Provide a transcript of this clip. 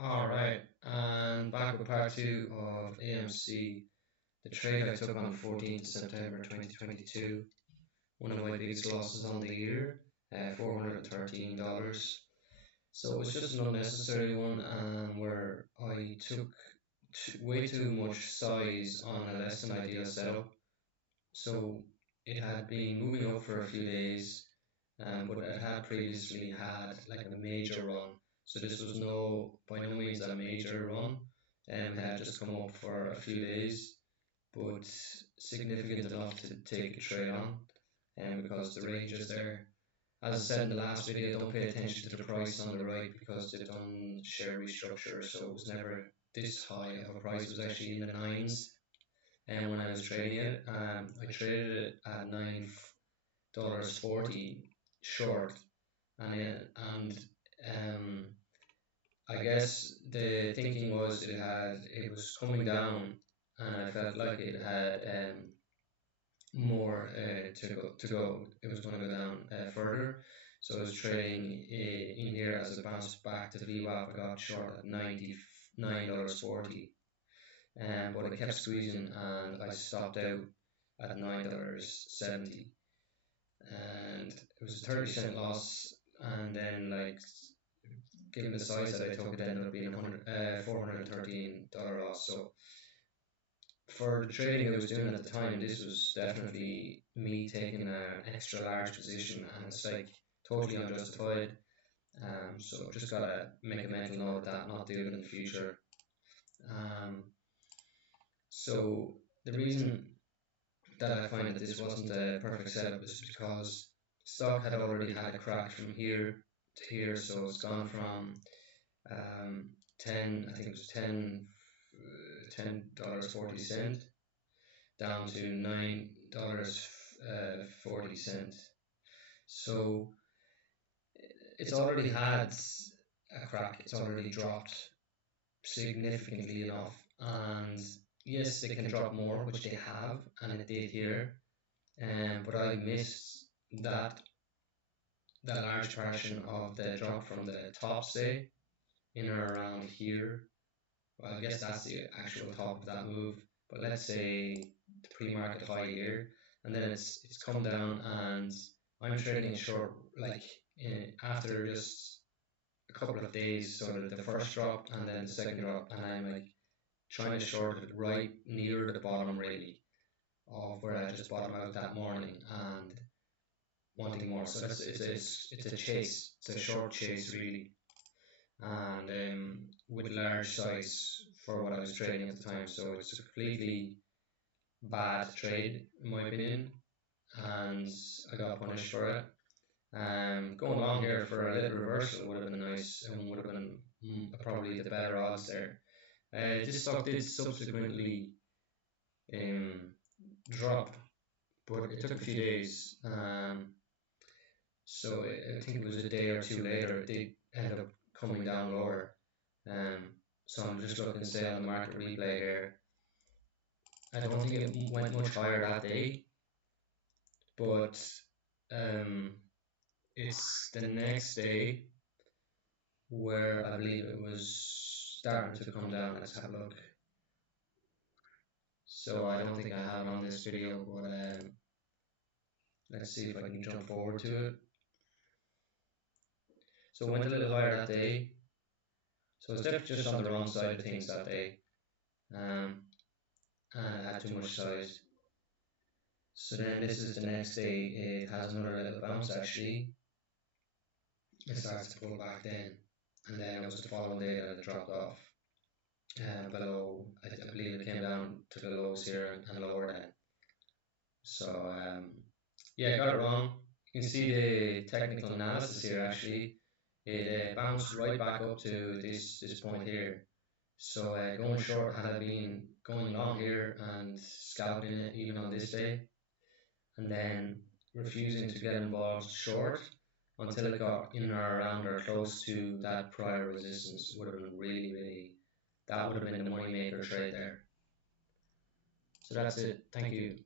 Alright, and back with part two of AMC, the trade I took on the 14th of September 2022, one of my biggest losses on the year, $413. So it was just an unnecessary one, and where I took way too much size on a less than ideal setup. So it had been moving up for a few days, but it had previously had like a major run. So this was by no means a major run. It had just come up for a few days, but significant enough to take a trade on, because the range is there. As I said in the last video, don't pay attention to the price on the right because they've done share restructure, so it was never this high of a price. It was actually in the nines, and when I was trading it, I traded it at $9.40 short, and I guess the thinking was it was coming down, and I felt like it had more to go. It was going to go down further, so I was trading in here as it bounced back to the VWAP. I got short at $99.40. But I kept squeezing and I stopped out at $9.70, and it was a 30-cent loss. And then, like, given the size that I took, it ended up being $413 loss. So for the trading I was doing at the time, this was definitely me taking an extra large position, and it's like totally unjustified. So just gotta make a mental note of that, not do it in the future. So the reason that I find that this wasn't a perfect setup is because stock had already had a crack from here to here, so it's gone from 10, I think it was $10.40 down to $9.40. So it's already had a crack. It's already dropped significantly enough, and yes, they can drop more, which they have, and it did here. But I missed that large portion of the drop from the top, say, in or around here. Well, I guess that's the actual top of that move. But let's say the pre-market high here, and then it's come down, and I'm trading short, like, after just a couple of days, sort of the first drop and then the second drop, and I'm like trying to short it right near the bottom, really, of where I just bottomed out that morning, and wanting more. So it's a chase. It's a short chase, really, and with large size for what I was trading at the time. So it's a completely bad trade in my opinion, and I got punished for it. Going long here for a little reversal would have been nice, and would have been probably the better odds there. This stock did subsequently um, drop, but it took a few days. So I think it was a day or two later, it did end up coming down lower. So I'm just looking, say, on the market replay here. I don't think it went much higher that day, but it's the next day where I believe it was starting to come down. Let's have a look. So I don't think I have it on this video, but let's see if I can jump forward to it. So it went a little higher that day. So it's definitely just on the wrong side of things that day. And it had too much size. So then this is the next day. It has another little bounce actually. It starts to pull back then. And then it was the following day that it dropped off. Below, I believe it came down to the lows here and lower then. So yeah, I got it wrong. You can see the technical analysis here actually. It bounced right back up to this point here. So going short, had I been going long here and scalping it even on this day, and then refusing to get involved short until it got in or around or close to that prior resistance, would have been really, that would have been the money maker trade there. So that's it. Thank you.